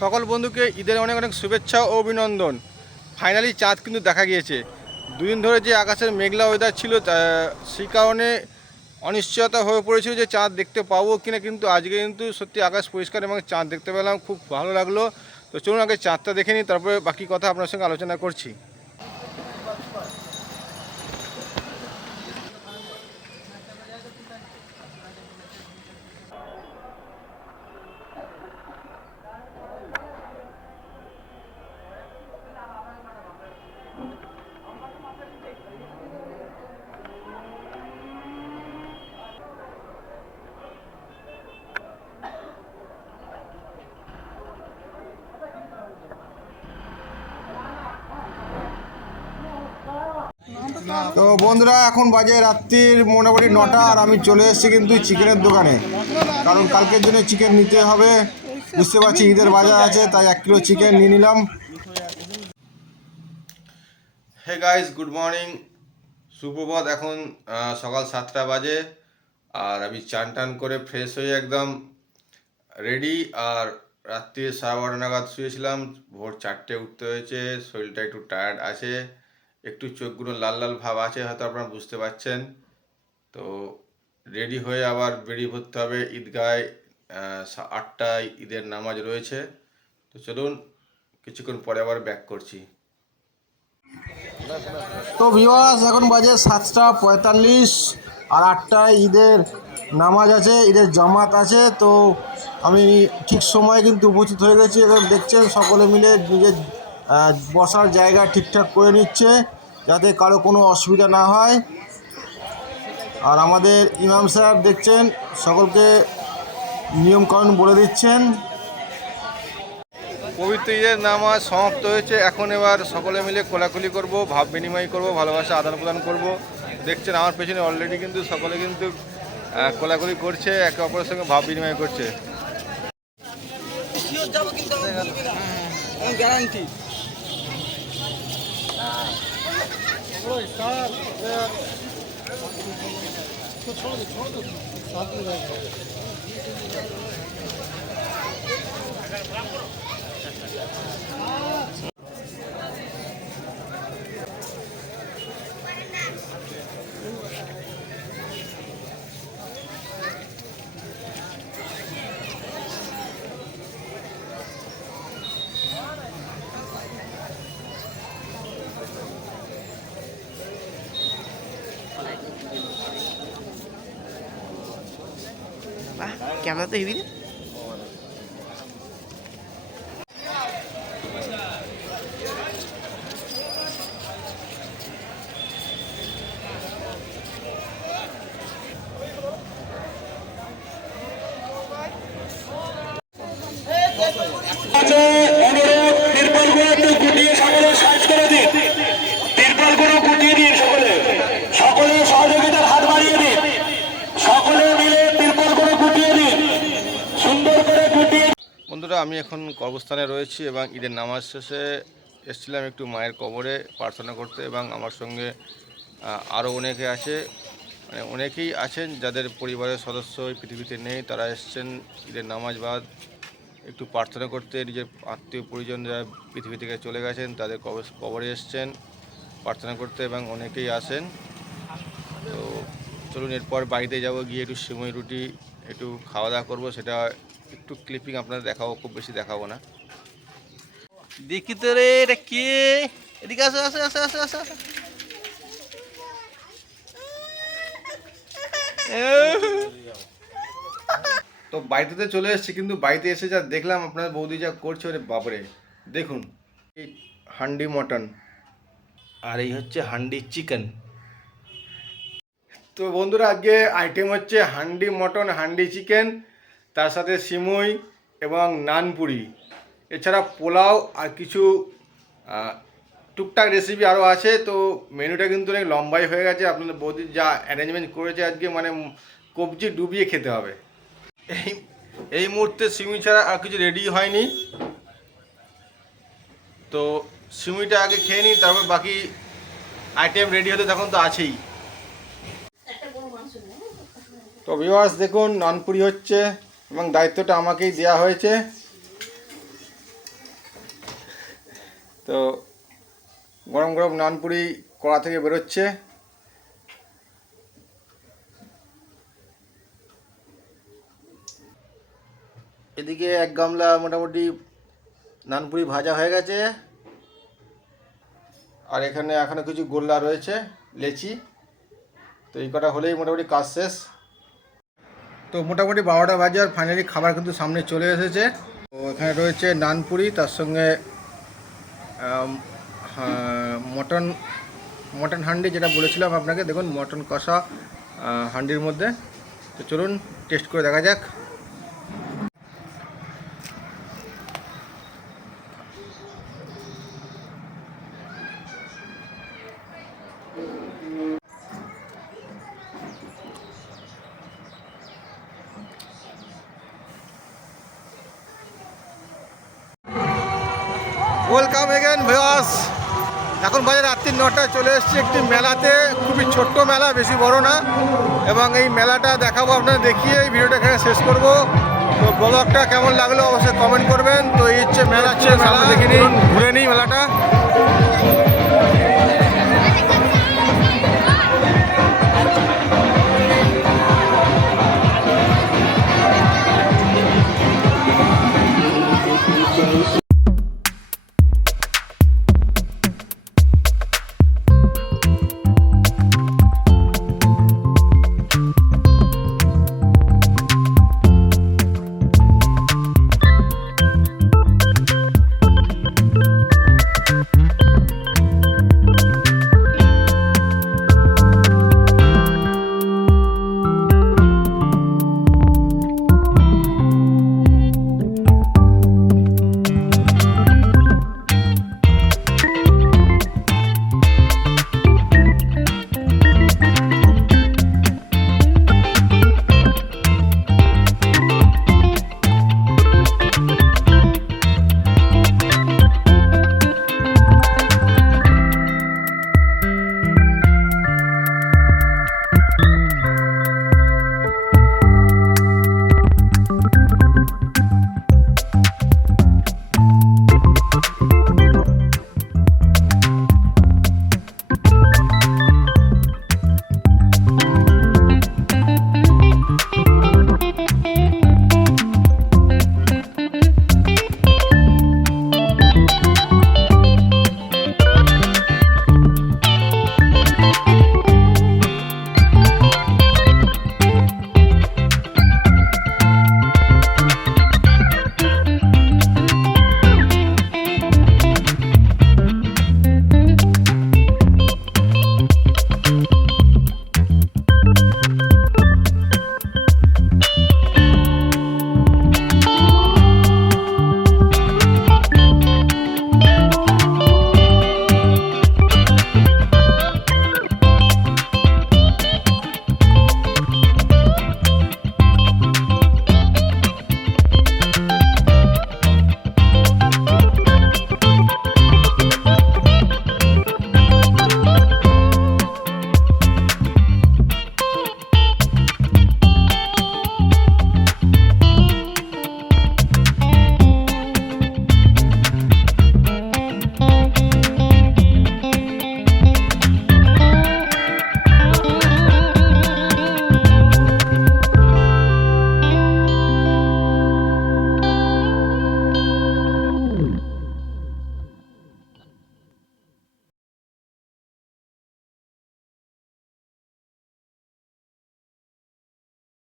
সকল বন্ধুকে ঈদের অনেক অনেক শুভেচ্ছা ও অভিনন্দন। ফাইনালি চাঁদ কিন্তু দেখা গিয়েছে। দুদিন ধরে যে আকাশের মেঘলা ওয়েদার ছিল সেই কারণে অনিশ্চয়তা হয়ে পড়েছিল যে চাঁদ দেখতে পাবো কিনা, কিন্তু আজকে কিন্তু সত্যি আকাশ পরিষ্কার এবং চাঁদ দেখতে পেলাম, খুব ভালো লাগলো। তো চলুন আগে চাঁদটা দেখে নিই, তারপরে বাকি কথা আপনার সঙ্গে আলোচনা করছি। তো বন্ধুরা, এখন বাজে রাত্রির মোটামুটি 9টা, আর আমি চলে এসেছি কিন্তু চিকেনের দোকানে, কারণ কালকের জন্য চিকেন নিতে হবে। বুঝতে পারছি ঈদের বাজার আছে, তাই 1 কিলো চিকেন নিয়ে নিলাম। হে গাইস, গুড মর্নিং, সুপ্রভাত। এখন সকাল 7টা বাজে, আর আমি চান টান করে ফ্রেশ হয়ে একদম রেডি। আর রাত্রি 12:30 নাগাদ শুয়েছিলাম, ভোর 4টে উঠতে হয়েছে। শরীরটা একটু টায়ার্ড আছে, একটু চোখগুলো লাল লাল ভাব আছে, হয়তো আপনারা বুঝতে পারছেন। তো রেডি হয়ে আবার বেরিয়ে পড়তে হবে ঈদগায়। 8টায় ঈদের নামাজ রয়েছে। তো চলুন, কিছুক্ষণ পরে আবার ব্যাক করছি। তো ভিউয়ার্স, এখন বাজে 7টা 45, আর 8টায় ঈদের নামাজ আছে, ঈদের জামাত আছে। তো আমি ঠিক সময়ে কিন্তু উপস্থিত হয়ে গেছি। এখন দেখছেন সকলে মিলে নিজের বসার জায়গা ঠিকঠাক করে নিচ্ছে, যাতে কারো কোনো অসুবিধা না হয়। আর আমাদের ইমাম সাহেব দেখছেন সকলকে নিয়মকানুন বলে দিচ্ছেন। পবিত্র ঈদের নামাজ সমাপ্ত হয়েছে। এখন এবার সকলে মিলে কোলাকুলি করব, ভাব বিনিময় করব, ভালোবাসা আদান প্রদান করব। দেখছেন আমার পেছনে অলরেডি কিন্তু সকলে কিন্তু কোলাকুলি করছে, একে অপরের সঙ্গে ভাব বিনিময় করছে। গ্যারান্টি। ক্যামেরা তো হেভি। বন্ধুরা, আমি এখন কবরস্থানে রয়েছি এবং ঈদের নামাজ শেষে এসেছিলাম একটু মায়ের কবরে প্রার্থনা করতে, এবং আমার সঙ্গে আরও অনেকে আছে, মানে অনেকেই আছেন যাদের পরিবারের সদস্য এই পৃথিবীতে নেই। তারা এসছেন ঈদের নামাজ বাদ একটু প্রার্থনা করতে, নিজের আত্মীয় পরিজন যারা পৃথিবী থেকে চলে গেছেন তাদের কবরে এসছেন প্রার্থনা করতে, এবং অনেকেই আসেন। তো চলুন, এরপর বাড়িতে যাব, গিয়ে একটু সিমই রুটি একটু খাওয়া দাওয়া করবো। সেটা একটু ক্লিপিং আপনাদের দেখাবো, খুব বেশি দেখাবো না। দেখি তো রে, এটা কে? এদিকে আসো আসো আসো আসো আসো। তো বাড়িতে চলে এসেছি, কিন্তু বাড়িতে এসে যা দেখলাম আপনার বৌদি যা করছে, ওরে বাপরে। দেখুন, এই হান্ডি মটন, আর এই হচ্ছে হান্ডি চিকেন। তো বন্ধুরা, আজকে আইটেম হচ্ছে হান্ডি মটন, হান্ডি চিকেন, তার সাথে সিমুই এবং নানপুরি, এছাড়া পোলাও আর কিছু টুকটাক রেসিপি আরও আছে। তো মেনুটা কিন্তু অনেক লম্বাই হয়ে গেছে। আপনাদের বৌদি যা অ্যারেঞ্জমেন্ট করেছে আজকে, মানে কবজি ডুবিয়ে খেতে হবে। এই এই মুহূর্তে সিমুই ছাড়া আর কিছু রেডি হয়নি। তো সিমুইটা আগে খেয়ে নিই, তারপর বাকি আইটেম রেডি হতে তখন তো আছেই। তো ভিউয়ার্স দেখুন, নানপুরি হচ্ছে এবং দায়িত্বটা আমাকেই দেওয়া হয়েছে। তো গরম গরম নানপুরি কড়া থেকে বেরোচ্ছে। এদিকে এক গামলা মোটামুটি নানপুরি ভাজা হয়ে গেছে, আর এখানে এখনো কিছু গোল্লা রয়েছে, লেচি। তো এই কটা হলেই মোটামুটি কাজ শেষ। তো মোটামুটি 12টা বাজে, আর ফাইনালি খাবার কিন্তু সামনে চলে এসেছে। তো এখানে রয়েছে নানপুরি, তার সঙ্গে মটন হান্ডি, যেটা বলেছিলাম আপনাকে। দেখুন মটন কষা হান্ডির মধ্যে। তো চলুন টেস্ট করে দেখা যাক। Welcome again viewers. এখন বাজে রাত্রি 9টা, চলে এসেছি একটি মেলাতে। খুবই ছোট্ট মেলা, বেশি বড় না। এবং এই মেলাটা দেখাবো আপনারা, দেখিয়ে এই ভিডিওটা এখানে শেষ করব। তো ব্লগটা কেমন লাগলো অবশ্যই কমেন্ট করবেন। তো এই হচ্ছে মেলা, দেখে নিই, ঘুরে নিই মেলাটা।